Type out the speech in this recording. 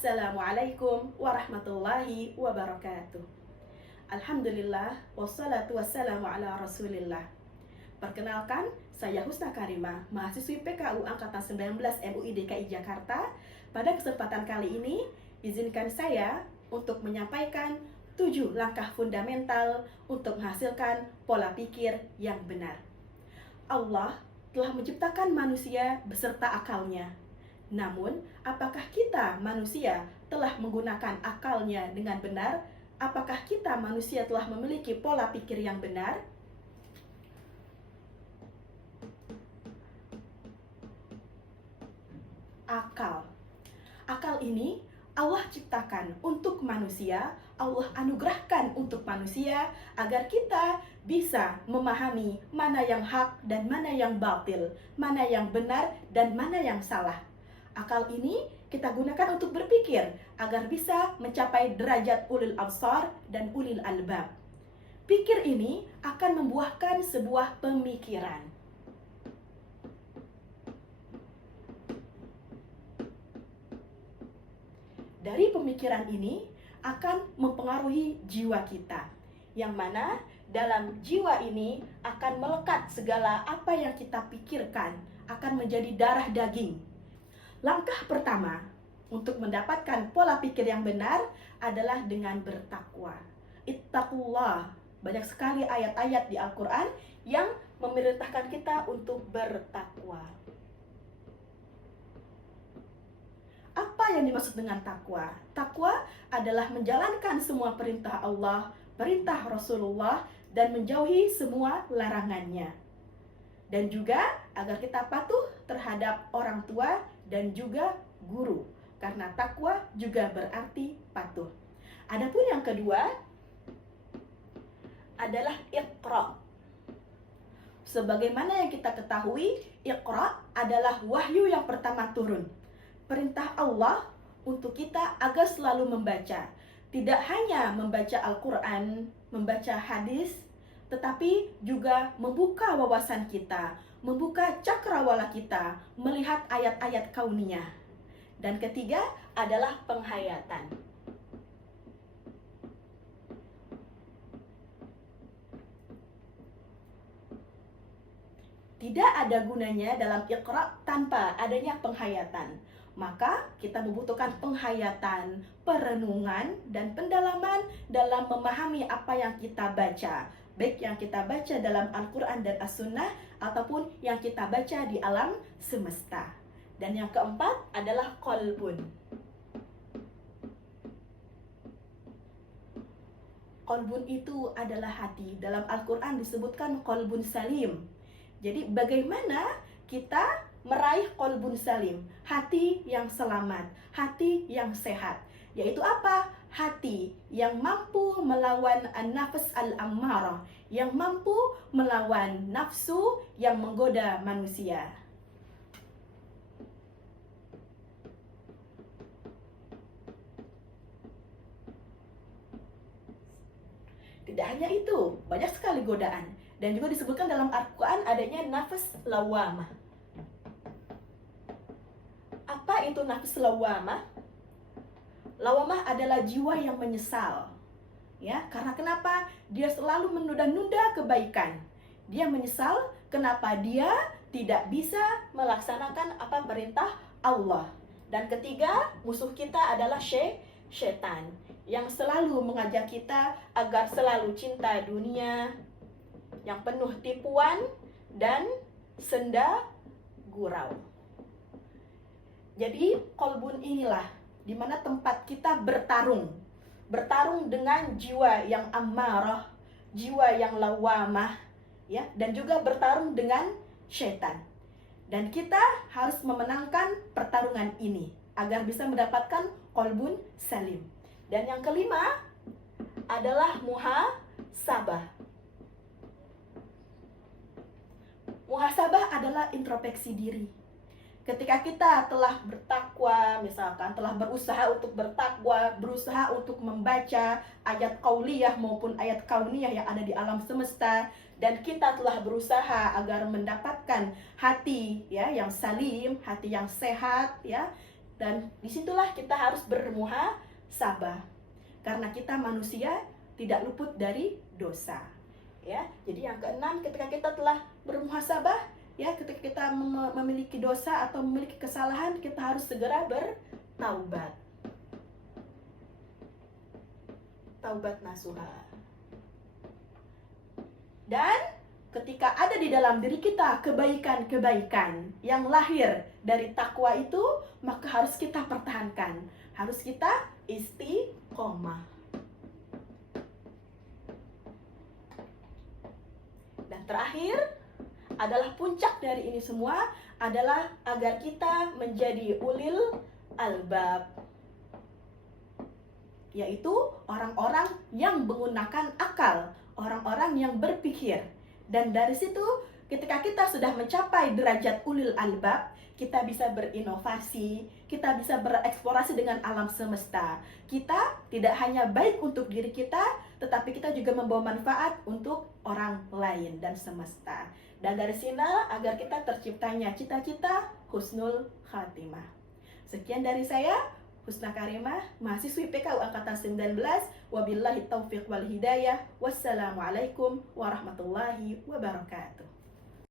Assalamualaikum warahmatullahi wabarakatuh. Alhamdulillah, wassalatu wassalamu ala rasulillah. Perkenalkan, saya Husna Karimah, mahasiswi PKU Angkatan 19 MUI DKI Jakarta. Pada kesempatan kali ini, izinkan saya untuk menyampaikan 7 langkah fundamental untuk menghasilkan pola pikir yang benar. Allah telah menciptakan manusia beserta akalnya. Namun, apakah kita manusia telah menggunakan akalnya dengan benar? Apakah kita manusia telah memiliki pola pikir yang benar? Akal. Akal ini Allah ciptakan untuk manusia, Allah anugerahkan untuk manusia agar kita bisa memahami mana yang hak dan mana yang batil, mana yang benar dan mana yang salah. Akal ini kita gunakan untuk berpikir agar bisa mencapai derajat ulil absar dan ulil albab. Pikir ini akan membuahkan sebuah pemikiran. Dari pemikiran ini akan mempengaruhi jiwa kita, yang mana dalam jiwa ini akan melekat segala apa yang kita pikirkan, akan menjadi darah daging. Langkah pertama untuk mendapatkan pola pikir yang benar adalah dengan bertakwa. Ittaqullah. Banyak sekali ayat-ayat di Al-Quran yang memerintahkan kita untuk bertakwa. Apa yang dimaksud dengan takwa? Takwa adalah menjalankan semua perintah Allah, perintah Rasulullah, dan menjauhi semua larangannya. Dan juga agar kita patuh terhadap orang tua dan juga guru. Karena takwa juga berarti patuh. Adapun yang kedua adalah Iqra. Sebagaimana yang kita ketahui, Iqra adalah wahyu yang pertama turun. Perintah Allah untuk kita agar selalu membaca. Tidak hanya membaca Al-Quran, membaca hadis, tetapi juga membuka wawasan kita, membuka cakrawala kita, melihat ayat-ayat kauniyah. Dan ketiga adalah penghayatan. Tidak ada gunanya dalam Iqra tanpa adanya penghayatan. Maka kita membutuhkan penghayatan, perenungan, dan pendalaman dalam memahami apa yang kita baca. Baik yang kita baca dalam Al-Quran dan As-Sunnah ataupun yang kita baca di alam semesta. Dan yang keempat adalah qalbun. Qalbun itu adalah hati. Dalam Al-Quran disebutkan qalbun salim. Jadi bagaimana kita meraih qalbun salim, hati yang selamat, hati yang sehat. Yaitu apa? Hati yang mampu melawan an-nafs al-ammarah, yang mampu melawan nafsu yang menggoda manusia. Tidak hanya itu, banyak sekali godaan. Dan juga disebutkan dalam Al-Quran adanya nafs lawamah. Apa itu nafs lawamah? Lawamah adalah jiwa yang menyesal. Ya, karena kenapa? Dia selalu menunda-nunda kebaikan. Dia menyesal kenapa dia tidak bisa melaksanakan apa perintah Allah. Dan ketiga, musuh kita adalah syaitan yang selalu mengajak kita agar selalu cinta dunia, yang penuh tipuan dan senda gurau. Jadi qalbun inilah di mana tempat kita bertarung dengan jiwa yang ammarah, jiwa yang lawamah, ya, dan juga bertarung dengan syaitan. Dan kita harus memenangkan pertarungan ini agar bisa mendapatkan qalbun salim. Dan yang kelima adalah muhasabah. Muhasabah adalah introspeksi diri. Ketika kita telah bertakwa, misalkan telah berusaha untuk bertakwa, berusaha untuk membaca ayat qauliyah maupun ayat kauniyah yang ada di alam semesta, dan kita telah berusaha agar mendapatkan hati ya yang salim, hati yang sehat ya, Dan disitulah kita harus bermuhasabah. Karena kita manusia tidak luput dari dosa. Ya, jadi yang keenam, ketika kita telah bermuhasabah, ya, ketika kita memiliki dosa atau memiliki kesalahan, kita harus segera bertaubat. Taubat nasuha. Dan ketika ada di dalam diri kita kebaikan-kebaikan yang lahir dari takwa itu, maka harus kita pertahankan. Harus kita istiqomah. Dan terakhir adalah puncak dari ini semua adalah agar kita menjadi ulil albab, yaitu orang-orang yang menggunakan akal, orang-orang yang berpikir. Dan dari situ, ketika kita sudah mencapai derajat ulil albab, kita bisa berinovasi, kita bisa bereksplorasi dengan alam semesta. Kita tidak hanya baik untuk diri kita, tetapi kita juga membawa manfaat untuk orang lain dan semesta. Dan dari sini agar kita terciptanya cita-cita husnul khatimah. Sekian dari saya, Husna Karimah, mahasiswi PKU Angkatan 19. Wabillahi taufiq wal hidayah. Wassalamualaikum warahmatullahi wabarakatuh.